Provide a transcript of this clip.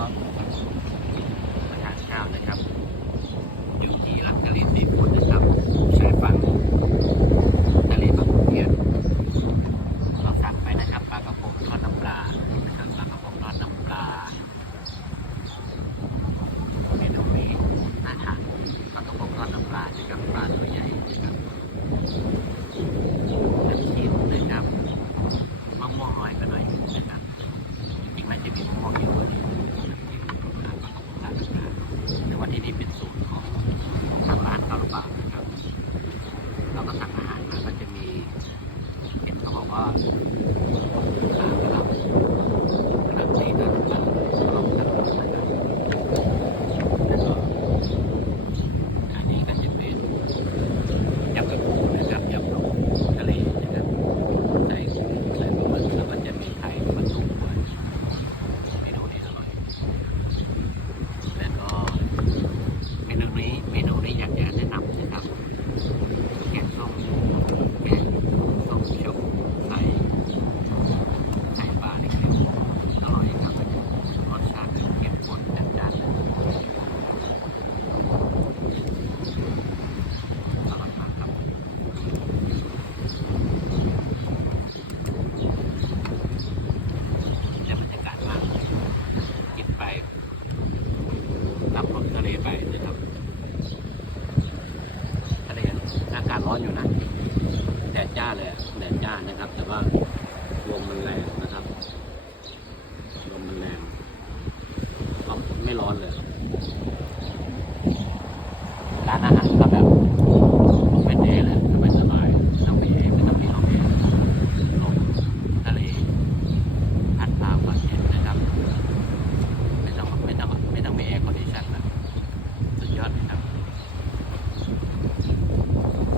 ก็มาทนนะครับ อยู่ที่ลักกะลินดีพุทนะครับชายฝั่งทะเลบางขุนเทียเราสั่งไปนะครับปลากระพงทอดน้ำปลาปลากระพงทอดน้ำปลาเมนูนี้อาหาปลากระพงทอดน้ำปลากับปลาตัวใหญ่นะคด้ำยนะครับมะม่วงน้อยก็หน่อยนะครับจริงมันจะมะม่วง ราก็สั่งอาหารมาก็จะมีเห็นเขาบอกว่า รับลมทะเลไปนะครับทะเลอากาศร้อนอยู่นะแดดจ้าเลยแดดจ้านะครับ แต่ว่าลมมันแรงนะครับลมมันแรงไม่ร้อนเลยร้านอาหารครับ